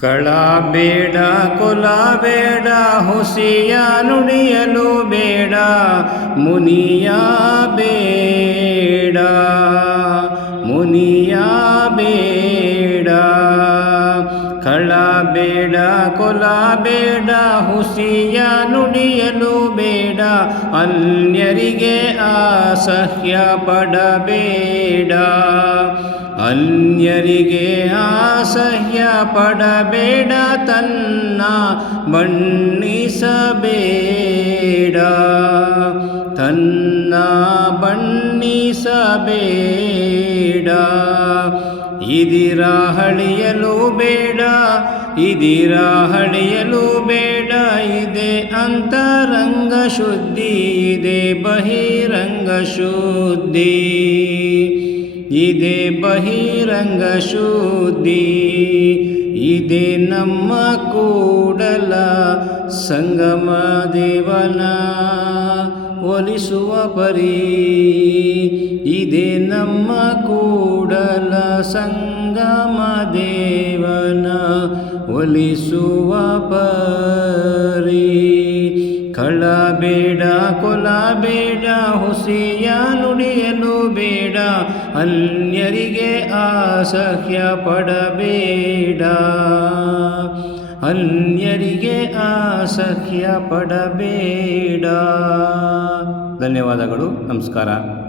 ಕಳ ಬೇಡ ಕೊಲ ಬೇಡ ಹುಸಿಯ ನುಡಿಯಲು ಬೇಡ ಮುನಿಯ ಬೇಡ ಮುನಿಯ ಬೇಡ ಕಳ ಬೇಡ ಕೊಲ ಬೇಡ ಹುಸಿಯ ನುಡಿಯಲು ಬೇಡ ಅನ್ಯರಿಗೆ ಅಸಹ್ಯ ಪಡಬೇಡ ಅನ್ಯರಿಗೆ ಅಸಹ್ಯ ಪಡಬೇಡ ತನ್ನ ಬಣ್ಣಿಸಬೇಡ ತನ್ನ ಬಣ್ಣಿಸಬೇಡ ಇದಿರ ಹಳಿಯಲು ಬೇಡ ಇದಿರ ಹಳಿಯಲು ಬೇಡ ಇದೆ ಅಂತರಂಗ ಶುದ್ಧಿ ಇದೆ ಬಹಿರಂಗ ಶುದ್ಧಿ ಇದೆ ಬಹಿರಂಗ ಶುದ್ಧಿ ಇದೆ ನಮ್ಮ ಕೂಡಲ ಸಂಗಮ ದೇವನ ಒಲಿಸುವ ಪರಿ ಇದೆ ನಮ್ಮ ಕೂಡಲ ಸಂಗಮ ದೇವನ ಒಲಿಸುವ ಪರಿ ಕಳ ಬೇಡ ಕೊಲ ಬೇಡ ಹುಸಿಯ ನುಡಿಯಲು ಬೇಡ ಅನ್ಯರಿಗೆ ಅಸಹ್ಯ ಪಡಬೇಡ ಅನ್ಯರಿಗೆ ಅಸಹ್ಯ ಪಡಬೇಡ. ಧನ್ಯವಾದಗಳು. ನಮಸ್ಕಾರ.